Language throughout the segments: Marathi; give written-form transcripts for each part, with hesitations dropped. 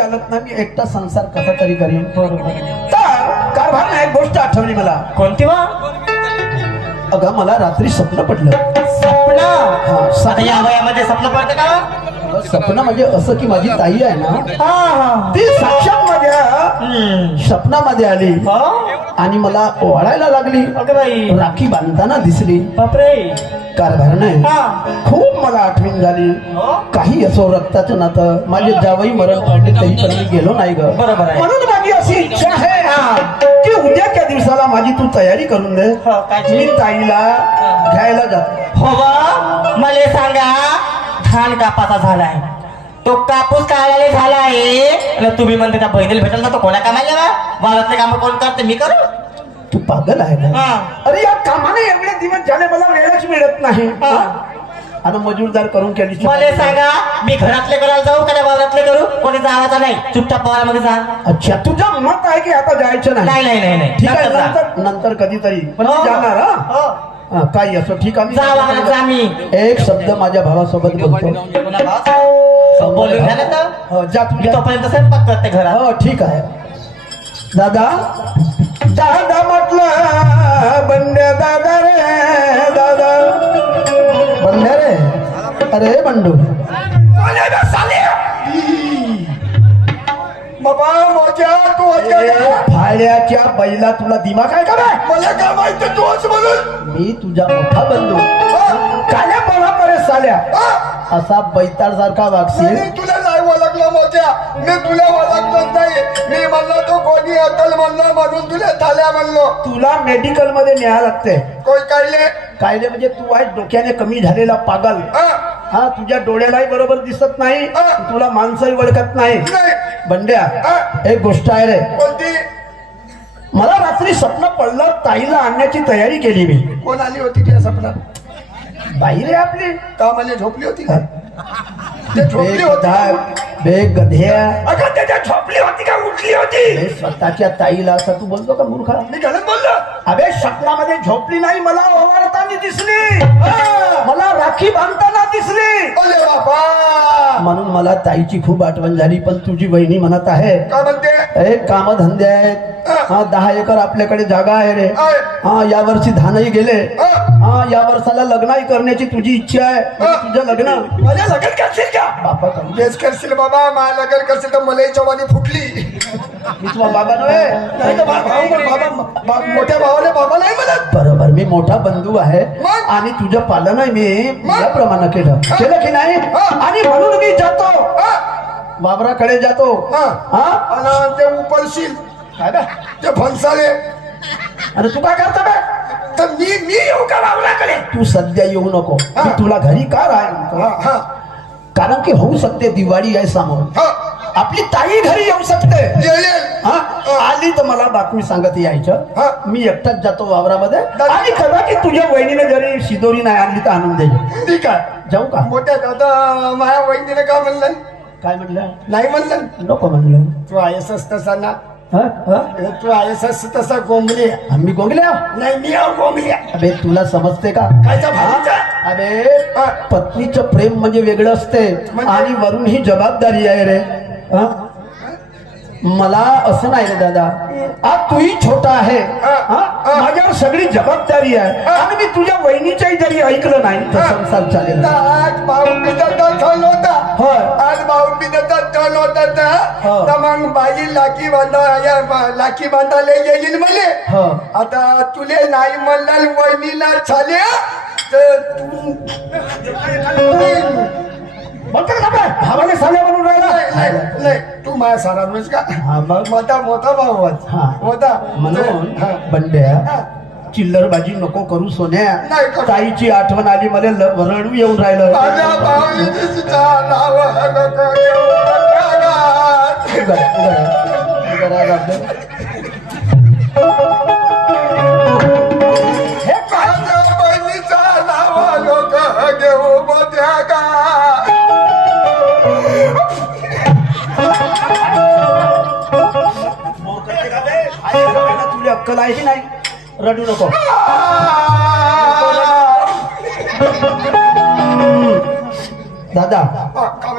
चालत नाही, मी एकटा संसार कसा तरी करीन. बरोबर. तर कारभार एक गोष्ट आठवली मला. कोणती वा? अगं मला रात्री स्वप्न पडलं. स्वप्न? हा, आता या वयामध्ये स्वप्न पडतं का? स्वप्न म्हणजे असं की माझी ताई आहे ना, हा. ती साक्षात माझ्या स्वप्नामध्ये आली हो? आणि मला ओवाळायला लागली. अगं बाई. राखी बांधताना दिसली. बापरे. कारभारने हा. खूप मला आठवण झाली. हो? काही असो रक्ताचं नातं, माझे जावई मरण पावले तरी पण मी गेलो नाही ग. बरोबर आहे. म्हणून माझी अशी इच्छा आहे की उद्याच्या दिवसाला माझी तू तयारी करून दे. हो, काय? मी ताईला घ्यायला जातो. हो वा? मला सांगा, धान कापाचा झालाय, तो कापूस काढायला झालाय आणि तुम्ही म्हणते त्या बहिणीला भेटायला ना, तो कोणा कामाला ना? वावरातले काम कोण करते? मी करू? तू पागल आहे ना? हा. अरे या कामाने एवढे दिवस झाले मला वेळच मिळत नाही. हा. आणि मजूरदार करून केली. मला सांगा, मी घरातले करायला जाऊ का त्या वावरातले करू? कोणी जावाचा नाही, चुपचाप पवारामध्ये जा. अच्छा, तुझं मत आहे की आता जायचं नाही? नाही नाही नाही नाही. ठीक आहे, नंतर जा. नंतर नंतर कधीतरी पण हो. मी जाणार. हा? हो. हा, काही असो, ठीक आहे. जा वावरात जा. मी एक शब्द माझ्या भावासोबत बोलतो. पुन्हा भाव? बोलून झालं तर हो, जा मी तुझ्या. तोपर्यंत स्वयंपाक करते घरात. हो, ठीक आहे. दादा दादा म्हटलं बंड्या, दादा रे दादा, बंड्या रे. अरे बंडू, बाबा मोठ्या तू फाड्याच्या बैला तुला दिमाग आहे का नाही? मला काय माहिती तूच म्हणून मी तुझा मोठा बंधू. काल्या बोला परे साल्या, असा बैताळ सारखा वागशील? मी तुला नाही ओळखलं मोठ्या, मी तुला ओळखलं नाही. मी म्हणलो तो कोणी अकल म्हणलं म्हणून तुला थाल्या म्हणलो. तुला मेडिकल मध्ये न्याय लागते. कोण काढले? कायदे म्हणजे तू आहे डोक्याने कमी झालेला पागल. हा, तुझ्या डोळ्यालाही बरोबर दिसत नाही, तुला माणसंही ओळखत नाही. नाही. बंड्या, एक गोष्ट आहे रे. कोणती? मला रात्री स्वप्न पडलं, ताईला आणण्याची तयारी केली मी. कोण आली होती त्या सपनात? बाई रे आपली. का मला झोपली होती का? ते झोपली होती. बे गध्या, अगं त्याच्या झोपली होती का उठली होती? बे स्वतःच्या ताईला असं तू बोलतो का मूर्खा? मी गलत बोललो? अबे स्वप्नामध्ये झोपली नाही, मला ओवाळताना दिसली. मला राखी बांधताना दिसली. अरे बाबा, म्हणून मला ताईची खूप आठवण झाली. पण तुझी बहिणी म्हणत आहे काय म्हणते? एक कामधंदे आहेत. हा, 10 एकर आपल्याकडे जागा आहे रे. हा, यावर्षी धानही गेले. हा, या वर्षाला लग्नही करण्याची तुझी इच्छा आहे. तुझं लग्न माझ्या लग्न करशील का? बापा करू. तेच करशील बाबा, माझ्या लग्न करशील तर मलाही चवानी फुटली. मी तुझा बाबा नव्हे. नाही तर भाऊ म्हण, बाबा मोठ्या भावाला बाबा नाही म्हणत. बरोबर, मी मोठा बंधू आहे मग? आणि तुझं पालन मी मग? याप्रमाणे केलं की नाही. आणि म्हणून मी जातो, वावराकडे जातो. हा, आणि ते उपलशील काय बे? ते फणसाले. अरे तू काय करतो बे? तर मी येऊ का वावराकडे? तू सध्या येऊ नको. मी तुला घरी का राह, कारण की होऊ शकते दिवाळी आहे समोर. आपली ताई घरी येऊ शकते. हा, आली तर मला बातमी सांगत यायचं. मी एकटाच जातो वावरामध्ये. आणि कदाचित तुझ्या वहिनीने जरी शिदोरी नाही आणली तर आणून देईल. ठीक आहे. जाऊ का? मोठ्या दादा माझ्या वहिनीने का म्हणलं? काय म्हणलं? नाही म्हणलं. नको म्हणलं. तू आहेसच तसा ना. हा? हा? तू आहेसच तसा गोंगली. आम्ही गोंगल्या? नाही मी आहो गोंगली. अबे तुला समजते का? कायचा भाजीचा? अबे पत्नीचं प्रेम म्हणजे वेगळं असते आणि वरून ही जबाबदारी आहे रे. हा? मला असं नाही रे दादा, आज तूही छोटा आहे. माझ्यावर सगळी जबाबदारी आहे आणि मी तुझ्या वहिनीच्याही जरी ऐकलं नाही तर संसार चालेल. आज भाऊबीजेचा सण होता. होय. आज भाऊबीजेचा सण होता तर मग बाई लाखी बांधायला येईल म्हणे. आता तुले नाही म्हणलं वहिनीला झाले तर भावाने साल्या म्हणून राहिला. नाही तू माझ्या सारा का? मोठा भाऊ होता म्हणून बंड्या, चिल्लरबाजी नको करू सोन्या. नाही करू. ताईची आठवण आली, मला रडू येऊन राहिलं. माझ्या भाऊबीजेचा नाव नको घेऊ हे काय? माझ्या बहिणीचा नाव नको घेऊ मोठ्या का? तुला अक्कल आहे की नाही? रडू नको. दादा,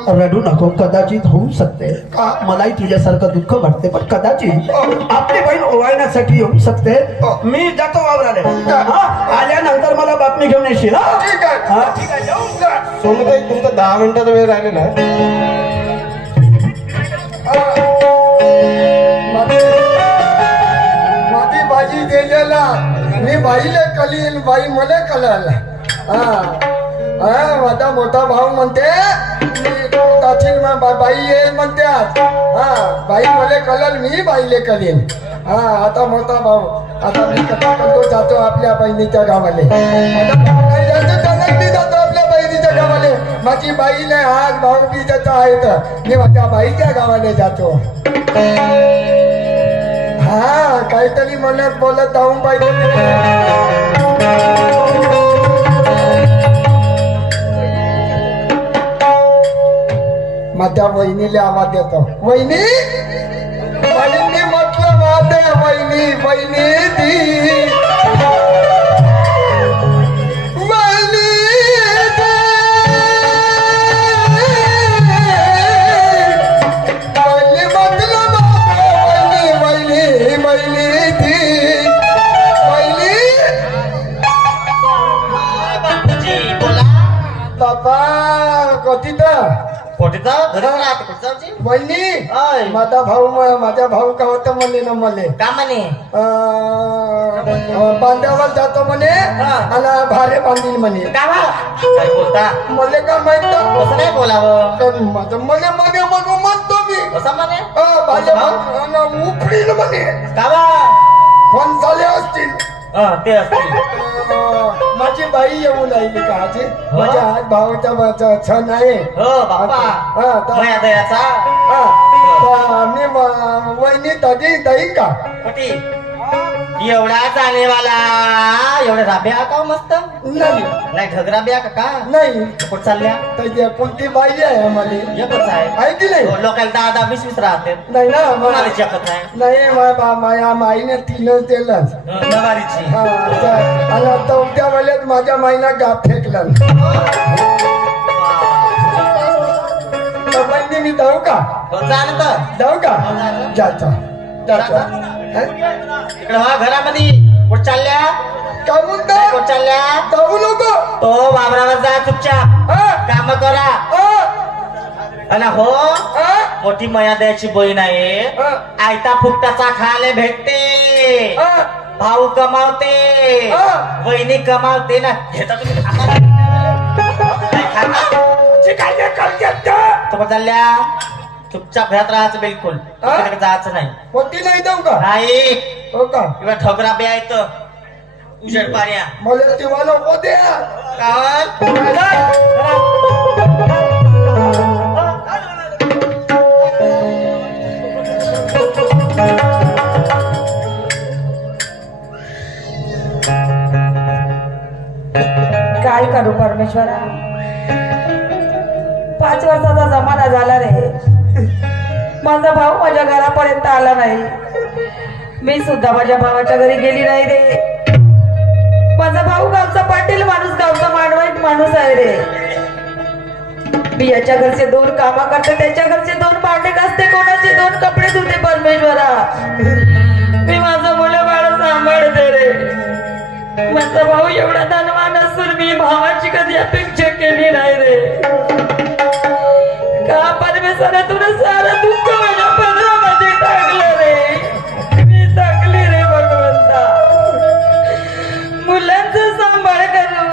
रडू नको, कदाचित होऊ शकते. का? मलाही तुझ्यासारखं दुःख वाटते, पण कदाचित आपली बहीण ओवाळण्यासाठी येऊ शकते. मी जातो वावराले. आल्यानंतर मला बातमी घेऊन येशील. ठीक आहे. हा, ठीक आहे, येऊ का? सोनताई तुमचा 10 मिनिटाचा वेळ राहिलेला आहे. माझी भाजी दिलेला मी बाईले कलीन, बाई मला कलाल. माझा मोठा भाऊ म्हणते बाई येईल म्हणतात. बाई मला कलल, मी बाईले कलीन. आता मोठा भाऊ, आता मी कथा करतो, जातो आपल्या बहिणीच्या गावाले. आता भाऊ नाही जातो, त्याला मी जातो आपल्या बहिणीच्या गावाले. माझी बाईले आज भाऊ बीजाचा आहे, तर मी माझ्या बाईच्या गावाले जातो. काहीतरी म्हणत बोलत जाऊन पाहिजे. माझ्या वहिनीला आवाज देतो. वहिनी, वहिनी म्हटलं माझे वहिनी, वहिनी ती वहिनी ती. वहिनी म्हटलं माझे वहिनी, वहिनी वहिनी ती वहिनी. बापूजी बोला. बाबा कधी तर पोटीचा घरी राहते कुठचाची वहिनी, ओय. माझा भाऊ का होतं म्हणे ना मले, का म्हणे? बांध्यावर जातो म्हणे आणि भारे बांधील म्हणे. गावा काय बोलता? मले का माहित कसं नाही बोलावं? मले म्हणे म्हणून म्हणतो मी. कसं म्हणे? भाले उपडील म्हणे. गावा फोन झाले असतील. ते असतील. माझी बाई येऊन राहिली का आजी? माझ्या आज भावाचा सण आहे. हो बाप्पा माया दयाचा. मी वहिनी दही का पोटी एवढा जाणेवाला, एवढा राब्या का मस्त नाही, नाही ढगरा ब्या का नाही. कुठं चालल्या? तर कोणती बाई आहे आम्हाला? एकच आहे. आहे की नाही? लोकांना 10-20 राहते. नाही ना, तुम्हाला जगत आहे नाही. माझ्या माईने तीनच दिलं. नवारीची. आणि आता उद्या वेळेत माझ्या माईला गाप फेकलं. तर बहिणी मी जाऊ का? जाणत जाऊ का? जातो जातो. इकडे हा घरामध्ये कुठं चालल्या? का म्हणता? कुठं चालल्या? जाऊ नको. तो वावरावर जा चुपचाप, काम करा. आणि हो मोठी मया द्यायची बहीण आहे. आयता फुकटाचा खायला भेटते. भाऊ कमावते, बहिणी कमावते ना. घेता तुम्ही तुम्हाला चालल्या चुपचाप घरात राहायचं, बिलकुल तिकडे जायचं नाही. कोणती नाही जाऊ का? नाही हो का? किंवा ठगरा बी आहेत उजेड पाण्या. मला तेव्हा नको द्या. काय करू परमेश्वरा, 5 वर्षाचा जमाना झाला रे. माझा भाऊ माझ्या घरापर्यंत आला नाही. मी सुद्धा माझ्या भावाच्या घरी गेली नाही रे. माझा भाऊ गावचा पाटील माणूस, गावचा मांडवाईत माणूस आहे रे. मी याच्या घरचे 2 कामा करते, त्याच्या घरचे 2 भांडे घासते, कोणाचे 2 कपडे धुते. परमेश्वरा, मी माझं मुलं बाळ सांभाळते रे. माझा भाऊ एवढा धनवान असून मी भावाची कधी अपेक्षा केली नाही रे. का परमेश्वरा, तुला सारं दुःख माझ्या पदरामध्ये टाकलं रे. मी टाकली रे भगवंता. मुलांचा सांभाळ करू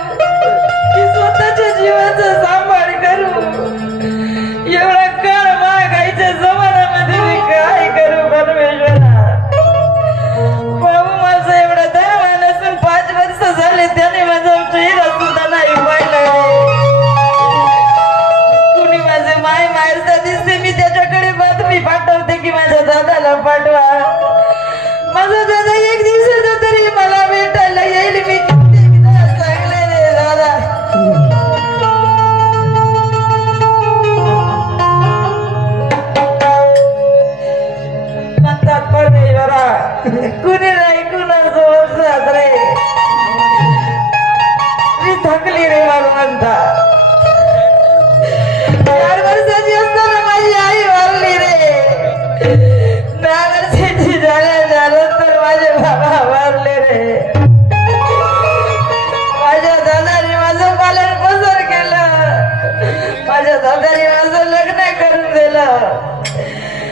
की स्वतःच्या जीवाचा सांभाळ करू? एवढा काळ महागाईच्या जमान्यामध्ये मी काय करू परमेश्वरा? भाऊ माझं एवढा धनवान असून 5 वर्ष झाले त्याने माझा चेहरा सुद्धा नाही पाहिला. कुणी माझे मायरसा दिसते, मी त्याच्याकडे बातमी पाठवते की माझ्या दादाला पाठवा. माझा दादा एक दिवसाचा तरी मला भेटायला येईल. मी कित्येकदा सांगले रे दादा. म्हणतात परमेश्वरा, कुणी नाही कुणासोबत जात रे. मी थकली रे भगवंता. 4 वर्षाची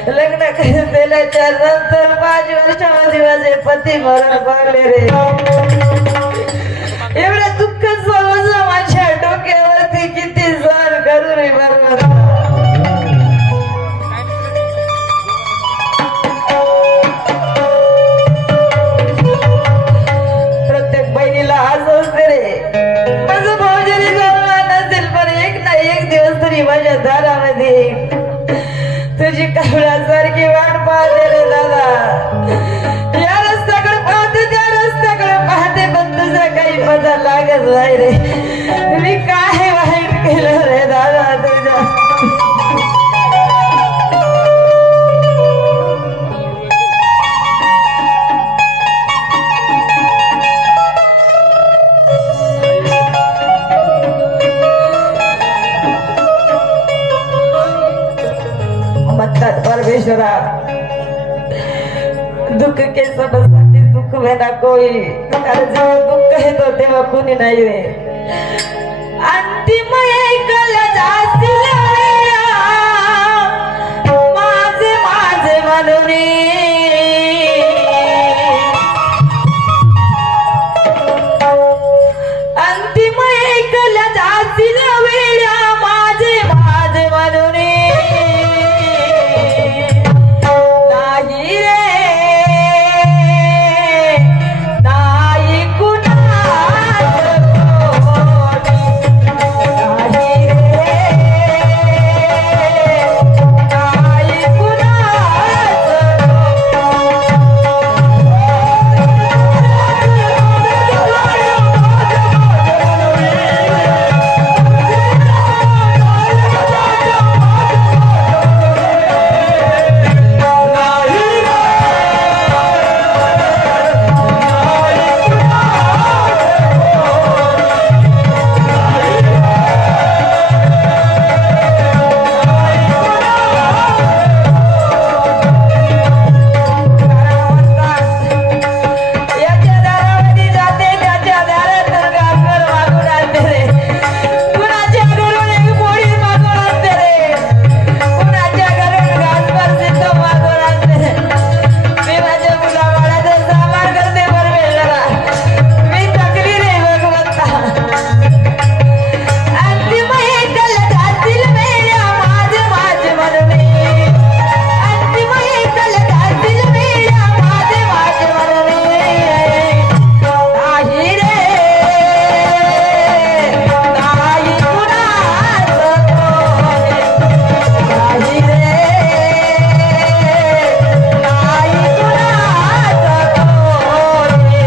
लग्न करून दिल्याच्या नंतर 5 वर्षामध्ये माझे पती मरण पावले रे. एवढं दुःख समज माझ्या डोक्यावरती किती सहन करू रे बरोबर. प्रत्येक बहिणीला आज असते रे. माझं भाऊ जरी जवळ नसेल पण एक ना एक दिवस तरी माझ्या दारामध्ये तुझी कवळासारखी वाट पाहते रे दादा. या रस्त्याकडे पाहते त्या रस्त्याकडे पाहते पण तुझा काही पता लागत नाही रे. मी काय वाईट केलं रे दादा तुझ्या. म्हणतात परमेश्वरा दुःख के समजसाठी दुःख वेना कोई. कारण जेव्हा दुःख येतो तेव्हा कुणी नाही रे. अंतिम ऐकलं जातील माझे माझे म्हणून. अंतिम ऐकलं जातील वेळा माझे माझे म्हणून. नाही रे नाही कुणाचं कोणी. नाही रे नाही कुणाचं याच्या दारामध्ये जाते त्याच्या दारात गाजर मागून आणते रे. कुणाच्या घरून एक पोळी मागून आणते रे. कुणाच्या घरून गाजर सिद्ध मागून आणते. मी माझ्या मुलाबाळाचं सामान करते परमेश्वरा. मी थकली रे भगवंता. अंतिम ऐकलं जातील वेळा माझे माझे म्हणून. अंतिम ऐकलं जातील वेळा माझे माझे म्हणून. नाही रे नाही कुणाचं कोणी. नाही रे नाही कुणाचं कोणी.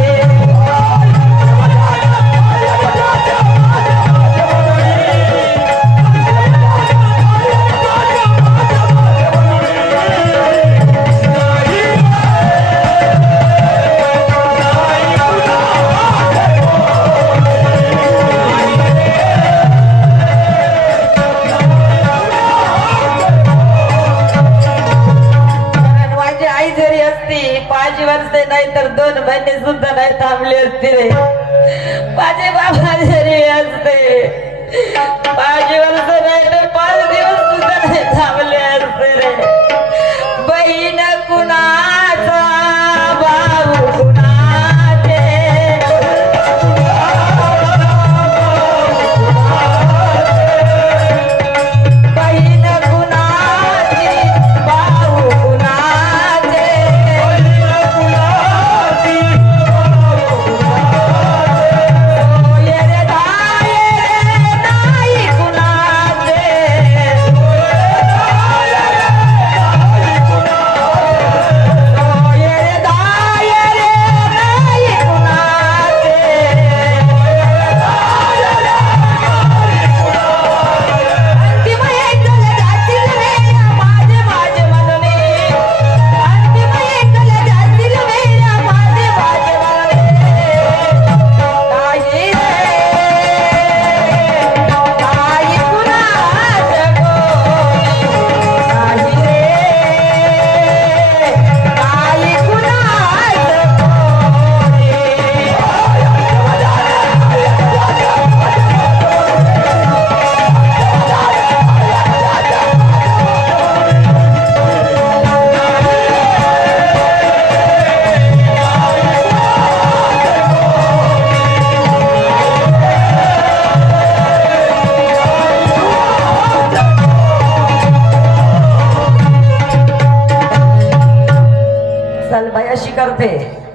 कारण माझी आई जरी असती 5 वर्षे नाही तर 2 महिने सुद्धा नाही थांबली असती रे. माझे बाबा जरी असते 5 वर्ष नाही तर 5 दिवस सुद्धा नाही थांबले असते रे. बहीण कुणाचा भाऊ कुणाचे. बहीण कुणाची भाऊ कुणाचे. सोये रे नाही कुणाचे. करते